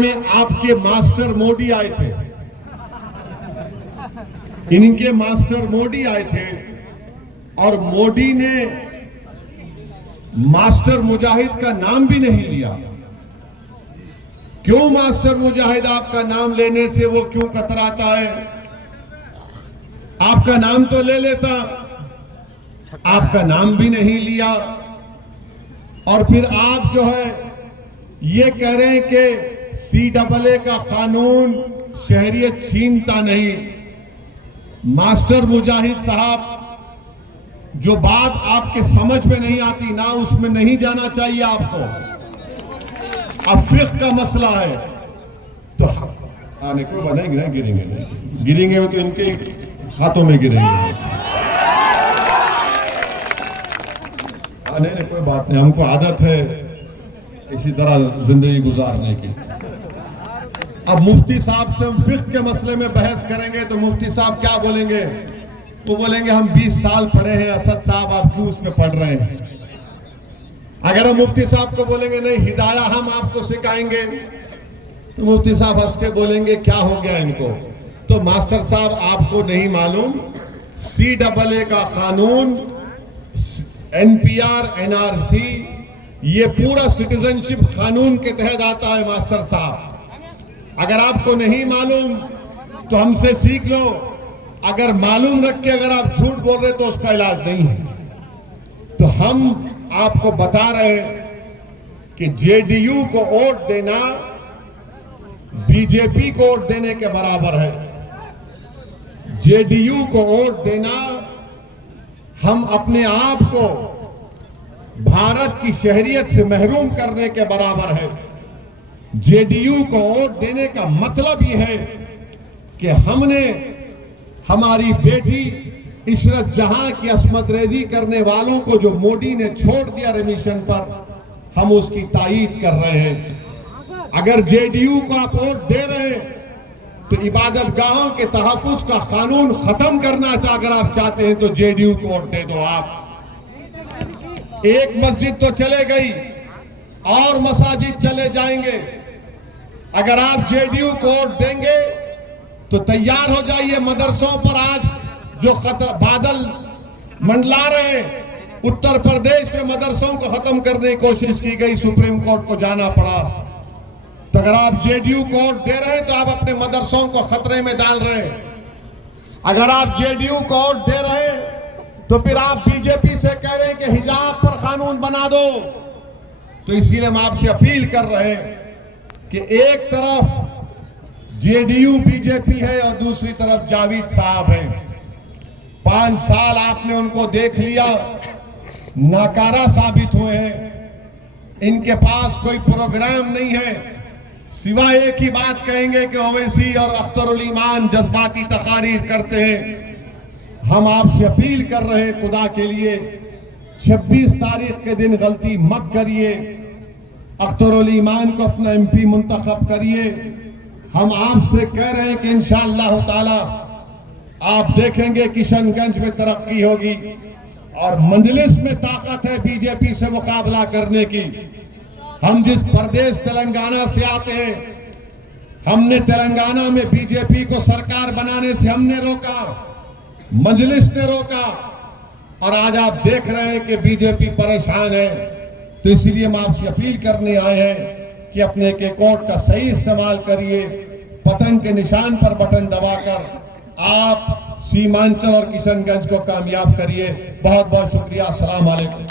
में आपके मास्टर मोदी आए थे, इनके मास्टर मोदी आए थे और मोदी ने मास्टर मुजाहिद का नाम भी नहीं लिया। क्यों मास्टर मुजाहिद आपका नाम लेने से वो क्यों कतराता है? आपका नाम तो ले लेता, आपका नाम भी नहीं लिया। और फिर आप जो है ये कह रहे हैं कि CAA का कानून शहरियत छीनता नहीं। मास्टर मुजाहिद साहब, जो बात आपके समझ में नहीं आती ना, उसमें नहीं जाना चाहिए आपको। अब फिक़्ह का मसला है तो आने को बनाएंगे ना, गिरेंगे नहीं, गिरेंगे वो तो इनके हाथों में गिरेंगे। नहीं कोई बात नहीं, हमको आदत है इसी तरह जिंदगी गुजारने की। अब मुफ्ती साहब से हम फिक़्ह के मसले में बहस करेंगे तो मुफ्ती साहब क्या बोलेंगे? तो बोलेंगे हम 20 साल पढ़े हैं, असद साहब आप क्यों उसमें पढ़ रहे हैं? अगर हम मुफ्ती साहब को बोलेंगे नहीं हिदाया हम आपको सिखाएंगे, तो मुफ्ती साहब हंस के बोलेंगे क्या हो गया इनको? तो मास्टर साहब आपको नहीं मालूम, CAA का कानून, NPR NRC ये पूरा सिटीजनशिप कानून के तहत आता है। मास्टर साहब अगर आपको नहीं मालूम तो हमसे सीख लो, अगर मालूम रख के अगर आप झूठ बोल रहे तो उसका इलाज नहीं है। तो हम आपको बता रहे हैं कि JDU को वोट देना BJP को वोट देने के बराबर है। JDU को वोट देना हम अपने आप को भारत की शहरियत से महरूम करने के बराबर है। JDU को वोट देने का मतलब यह है कि हमने हमारी बेटी इशरत जहां की अस्मत रेजी करने वालों को जो मोदी ने छोड़ दिया रिमिशन पर, हम उसकी तायीद कर रहे हैं। अगर JDU को आप वोट दे रहे हैं तो इबादत गाहों के तहफ़्फ़ुज़ का कानून खत्म करना अगर आप चाहते हैं तो JDU को वोट दे दो। आप एक मस्जिद तो चले गई और मसाजिद चले जाएंगे। अगर आप JDU को वोट देंगे तो तैयार हो जाइए, मदरसों पर आज जो बादल मंडला रहे हैं, उत्तर प्रदेश में मदरसों को खत्म करने की कोशिश की गई, सुप्रीम कोर्ट को जाना पड़ा। तो अगर आप JDU को वोट दे रहे हैं तो आप अपने मदरसों को खतरे में डाल रहे हैं। अगर आप JDU को वोट दे रहे हैं तो फिर आप BJP से कह रहे हैं कि हिजाब पर कानून बना दो। तो इसीलिए हम आपसे अपील कर रहे हैं कि एक तरफ JDU BJP है और दूसरी तरफ जावेद साहब हैं। 5 साल आपने उनको देख लिया, नाकारा साबित हुए हैं। इनके पास कोई प्रोग्राम नहीं है, सिवाय एक ही बात कहेंगे कि ओवैसी और अख्तरुल ईमान जज्बाती तकारीर करते हैं। हम आपसे अपील कर रहे हैं खुदा के लिए, 26 तारीख के दिन गलती मत करिए, अख्तरुल ईमान को अपना MP मुंतखब करिए। हम आपसे कह रहे हैं कि इंशाअल्लाह ताला आप देखेंगे किशनगंज में तरक्की होगी और मजलिस में ताकत है BJP से मुकाबला करने की। हम जिस प्रदेश तेलंगाना से आते हैं, हमने तेलंगाना में BJP को सरकार बनाने से हमने रोका, मजलिस ने रोका, और आज आप देख रहे हैं कि BJP परेशान है। तो इसलिए हम आपसे अपील करने आए हैं कि अपने एक वोट का सही इस्तेमाल करिए। पतंग के निशान पर बटन दबाकर आप सीमांचल और किशनगंज को कामयाब करिए। बहुत बहुत शुक्रिया। अस्सलाम वालेकुम।